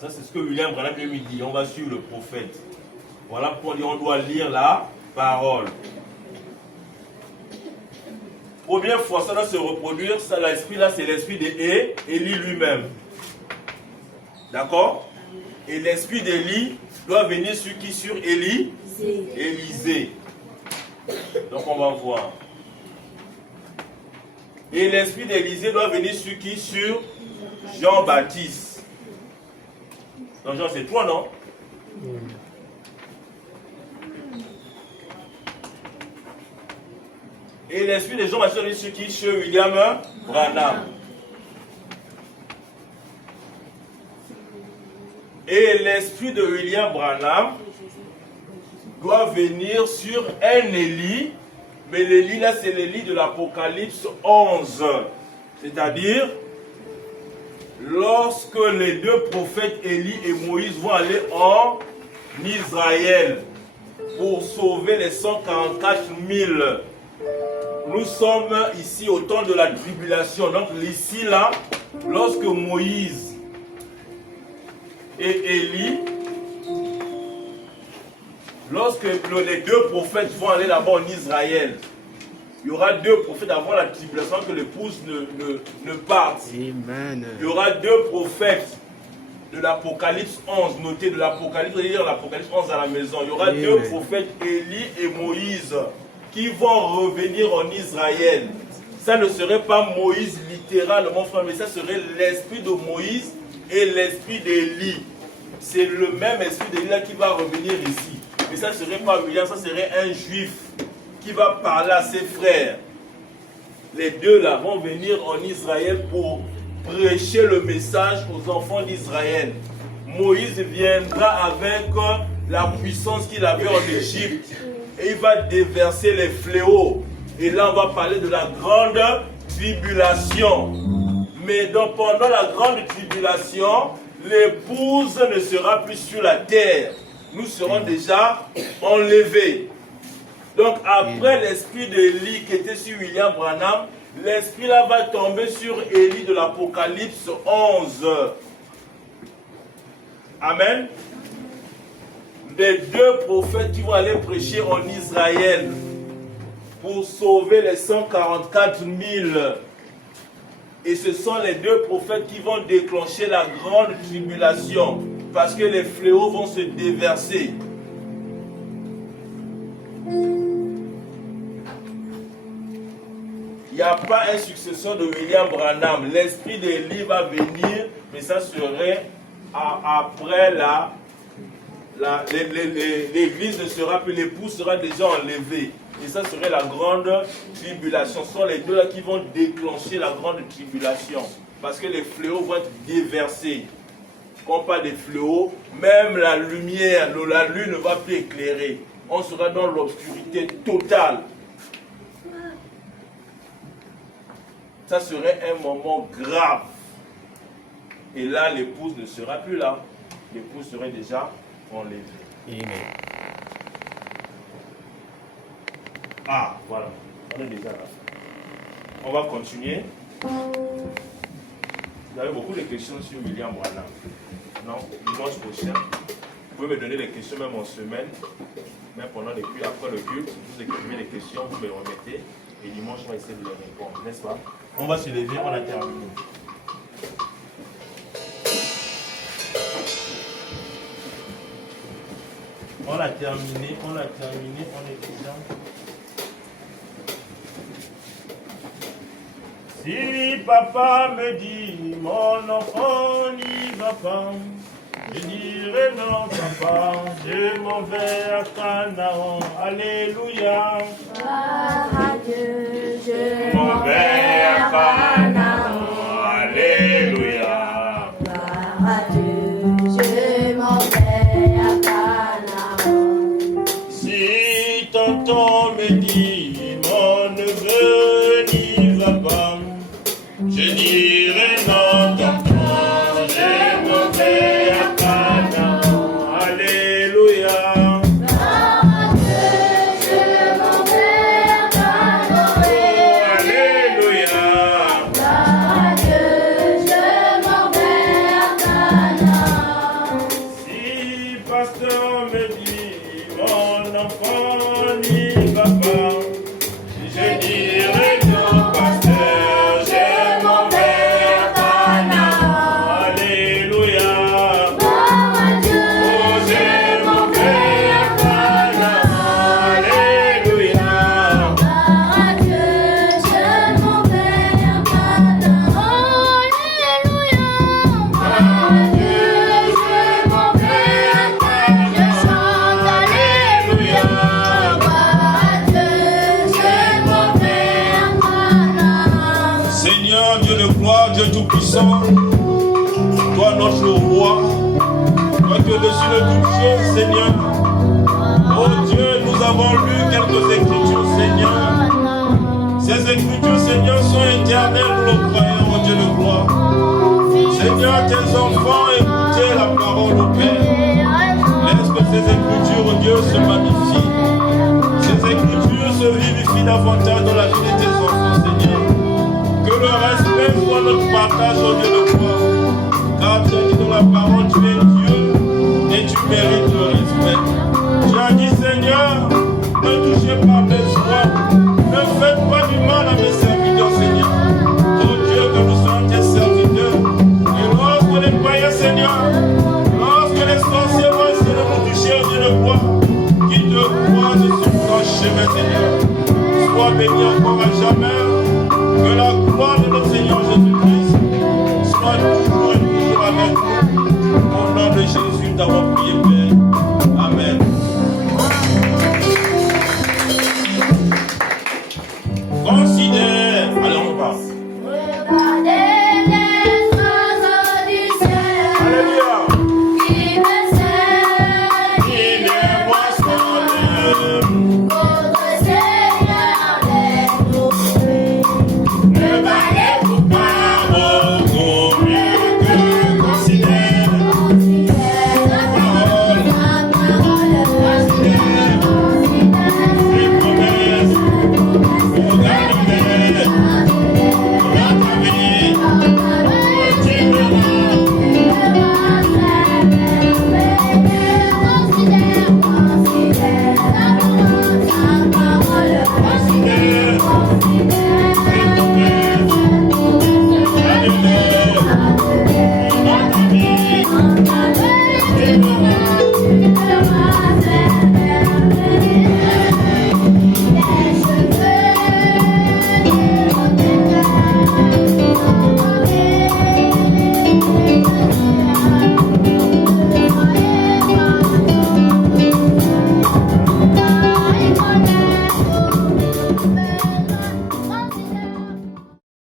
Ça c'est ce que William Branham lui dit. On va suivre le prophète. Voilà pourquoi on doit lire la parole. Première fois, ça doit se reproduire. Ça, l'esprit là, c'est l'esprit d'Élie lui-même. D'accord? Et l'esprit d'Élie doit venir sur qui? Sur Élisée. Donc on va voir. Et l'esprit d'Élisée doit venir sur qui? Sur Jean-Baptiste. Donc Jean, c'est toi, non? Et l'esprit de Jean-Baptiste doit venir sur qui? Sur William Branham. Et l'esprit de William Branham doit venir sur un Élie, mais l'Élie là c'est l'Élie de l'Apocalypse 11. C'est-à-dire, lorsque les deux prophètes Élie et Moïse vont aller en Israël pour sauver les 144 000. Nous sommes ici au temps de la tribulation. Donc ici là, lorsque Moïse et Élie, lorsque les deux prophètes vont aller là-bas en Israël, il y aura deux prophètes avant la tribulation que l'épouse ne parte. Amen. Il y aura deux prophètes de l'Apocalypse 11, notez de l'Apocalypse, vous allez lire l'Apocalypse 11 à la maison. Il y aura deux prophètes, Élie et Moïse, qui vont revenir en Israël. Ça ne serait pas Moïse littéralement, frère, mais ça serait l'esprit de Moïse et l'esprit d'Élie. C'est le même esprit d'Élie qui va revenir ici. Mais ça ne serait pas William, ça serait un juif qui va parler à ses frères. Les deux là vont venir en Israël pour prêcher le message aux enfants d'Israël. Moïse viendra avec la puissance qu'il avait en Égypte et il va déverser les fléaux. Et là, on va parler de la grande tribulation. Mais donc, pendant la grande tribulation, l'épouse ne sera plus sur la terre. Nous serons déjà enlevés. Donc, après l'esprit d'Élie qui était sur William Branham, l'esprit là va tomber sur Élie de l'Apocalypse 11. Amen. Les deux prophètes qui vont aller prêcher en Israël pour sauver les 144 000. Et ce sont les deux prophètes qui vont déclencher la grande tribulation parce que les fléaux vont se déverser. Il n'y a pas un successeur de William Branham. L'esprit d'Élie va venir, mais ça serait après l'église ne sera plus, l'époux sera déjà enlevé. Et ça serait la grande tribulation. Ce sont les deux là qui vont déclencher la grande tribulation. Parce que les fléaux vont être déversés. Quand on parle des fléaux, même la lumière, la lune ne va plus éclairer. On sera dans l'obscurité totale. Ça serait un moment grave. Et là, l'épouse ne sera plus là. L'épouse serait déjà enlevée. Amen. Ah, voilà. On est déjà là. On va continuer. Vous avez beaucoup de questions sur William Branham. Non, dimanche prochain. Vous pouvez me donner des questions même en semaine. Même pendant les cultes, après le culte. Vous écrivez des questions, vous me les remettez. Et dimanche, on va essayer de les répondre. N'est-ce pas? On va se lever, on a terminé. On l'a terminé, on est déjà. Si papa me dit, mon enfant n'y va pas, je dirai non papa, je m'en vais à Canaan, alléluia. Dieu, Je m'en vais à Canaan, alléluia. Dieu, je m'en vais à Canaan. Si tonton me dit, mon neveu n'y va pas, je dirai non tonton, je m'en vais à Canaan, alléluia. Je m'en vais à Canaan. Alléluia. Dieu, je m'en vais à Canaan. Si pasteur me dit, mon enfant n'y va pas, je dirai non pasteur, je m'en vais à Canaan. Alléluia. Dieu, Oh, je m'en vais à Canaan. Alléluia. Dieu, je m'en vais à Canaan. Alléluia. Dieu, je m'en vais à Canaan. Je chante Alléluia. Dieu, je m'en vais à Canaan. Seigneur Dieu de gloire, Dieu tout-puissant, toi notre roi, toi qui es au-dessus de toutes choses, Seigneur. Oh Dieu, nous avons lu quelques écritures, Seigneur. Ces écritures, Seigneur, sont éternelles, nous le croyons, oh Dieu de gloire. Seigneur, tes enfants, écoutez la parole au Père. Laisse que ces écritures, oh Dieu, se magnifient. Ces écritures se vivifient davantage dans la vie de tes enfants, Seigneur. Que le respect soit notre partage, au Dieu de gloire. Car tu as dit dans la parole, tu es Dieu et tu mérites le respect. Tu as dit, Seigneur, ne touchez pas mes soins. Ne faites pas du mal à mes serviteurs, Seigneur. Oh Dieu, que nous sommes tes serviteurs. Et lorsque les païens, Seigneur, lorsque les sorciers vont essayer de nous toucher, au Dieu de gloire, qui te croisent sur ton chemin, Seigneur. Sois béni encore à jamais. Que la gloire de notre Seigneur Jésus-Christ soit toujours et toujours avec nous. Au nom de Jésus, d'avoir